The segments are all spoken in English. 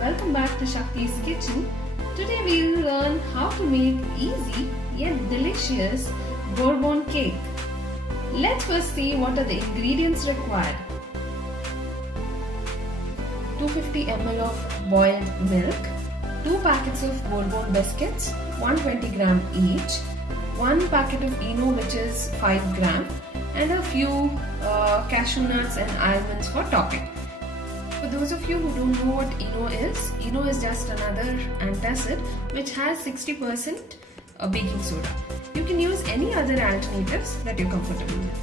welcome back to Shakti's Kitchen. Today we will learn how to make easy yet delicious Bourbon cake. Let's first see what are the ingredients required. 250 ml of boiled milk, 2 packets of Bourbon biscuits, 120 gram each, 1 packet of Eno which is 5 gram, and a few cashew nuts and almonds for topping. For those of you who don't know what Eno is just another antacid which has 60% baking soda. You can use any other alternatives that you're comfortable with.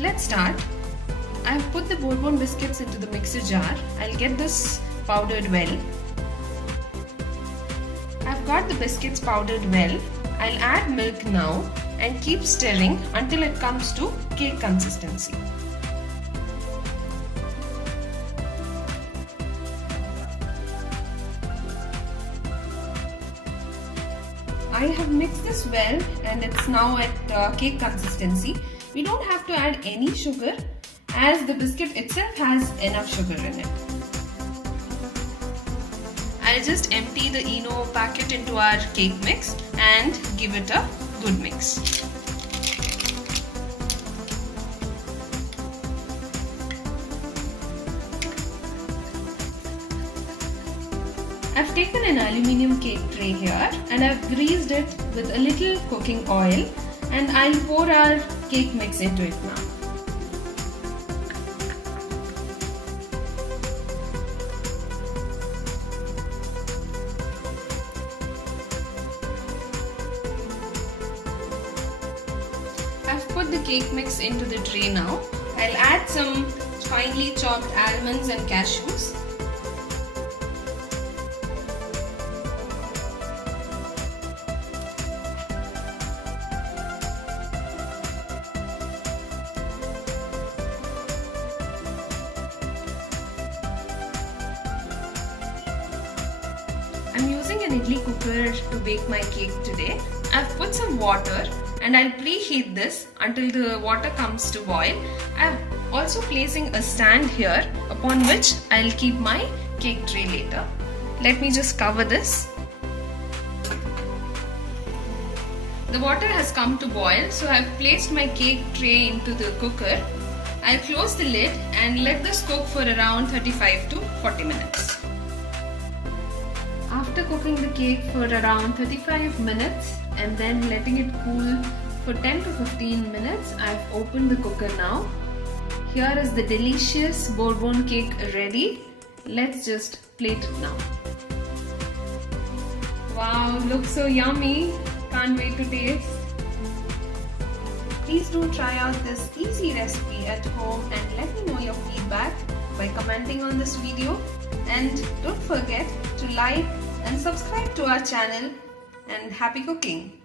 Let's start. I have put the Bourbon biscuits into the mixer jar. I'll get this powdered well. I've got the biscuits powdered well. I'll add milk now and keep stirring until it comes to cake consistency. I have mixed this well and it's now at cake consistency. We don't have to add any sugar as the biscuit itself has enough sugar in it. I'll just empty the Eno packet into our cake mix and give it a good mix. I've taken an aluminium cake tray here and I've greased it with a little cooking oil, and I'll pour our cake mix into it now. I've put the cake mix into the tray now. I'll add some finely chopped almonds and cashews. I'm using an idli cooker to bake my cake today. I've put some water and I'll preheat this until the water comes to boil. I'm also placing a stand here upon which I'll keep my cake tray later. Let me just cover this. The water has come to boil, so I've placed my cake tray into the cooker. I'll close the lid and let this cook for around 35 to 40 minutes. After cooking the cake for around 35 minutes and then letting it cool for 10 to 15 minutes, I've opened the cooker now. Here is the delicious Bourbon cake ready. Let's just plate it now. Wow, looks so yummy. Can't wait to taste. Please do try out this easy recipe at home and let me know your feedback by commenting on this video. And don't forget to like and subscribe to our channel, and happy cooking!